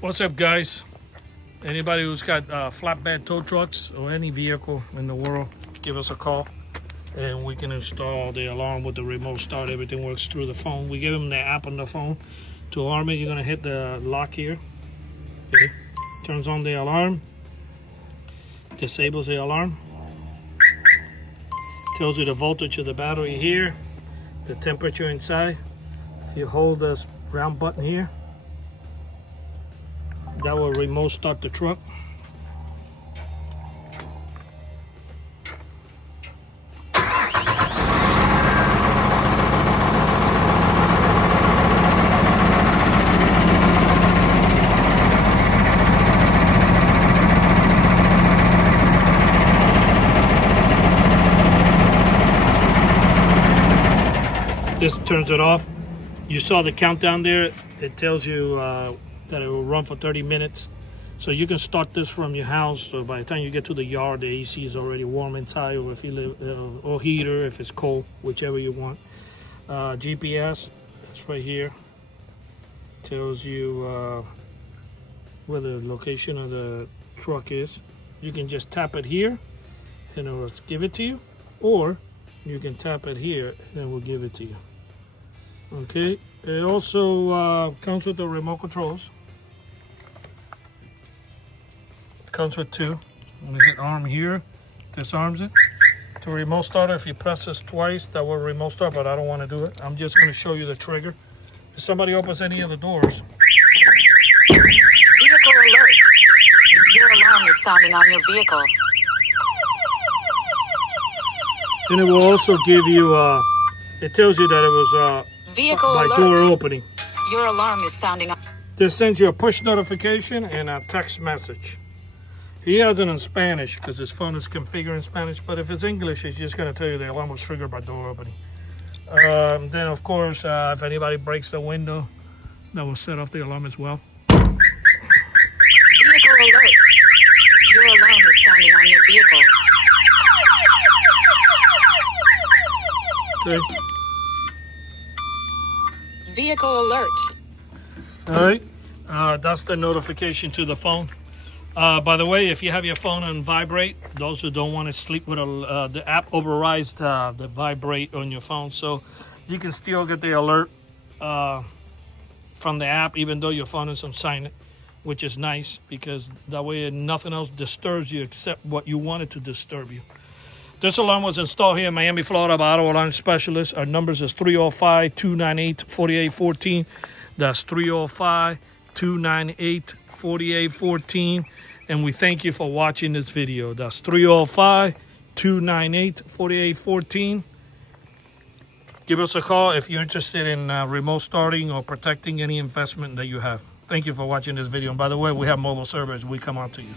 What's up, guys? Anybody who's got flatbed tow trucks or any vehicle in the world, give us a call and we can install the alarm with the remote start. Everything works through the phone. We give them the app on the phone. To alarm it, you're gonna hit the lock here. Okay. Turns on the alarm, disables the alarm, tells you the voltage of the battery here, the temperature inside. If you hold this round button here, that will remote start the truck. This turns it off. You saw the countdown there. It tells you that it will run for 30 minutes. So you can start this from your house. So by the time you get to the yard, the AC is already warm inside, or if you live, or heater if it's cold, whichever you want. GPS, it's right here. Tells you where the location of the truck is. You can just tap it here and it will give it to you, or you can tap it here and it will give it to you. Okay, it also comes with the remote controls. It comes with two. When you hit arm here, disarms it. To remote start, if you press this twice, that will remote start, but I don't want to do it. I'm just going to show you the trigger. If somebody opens any of the doors. Vehicle alert. Your alarm is sounding on your vehicle. Then it will also give you, it tells you that it was Vehicle by alert. door opening. Your alarm is sounding on. This sends you a push notification and a text message. He has it in Spanish because his phone is configured in Spanish, but if it's English, it's just going to tell you the alarm was triggered by door opening. Then, of course, if anybody breaks the window, that will set off the alarm as well. Vehicle alert. Your alarm is sounding on your vehicle. Okay. Vehicle alert. All right. That's the notification to the phone. By the way, if you have your phone on vibrate, those who don't want to sleep with the app overrides the vibrate on your phone, so you can still get the alert from the app, even though your phone is on silent, which is nice because that way nothing else disturbs you except what you want it to disturb you. This alarm was installed here in Miami, Florida by Auto Alarm Specialist. Our numbers is 305-298-4814. That's 305-298-4814. And we thank you for watching this video. That's 305-298-4814. Give us a call if you're interested in remote starting or protecting any investment that you have. Thank you for watching this video. And by the way, we have mobile service. We come out to you.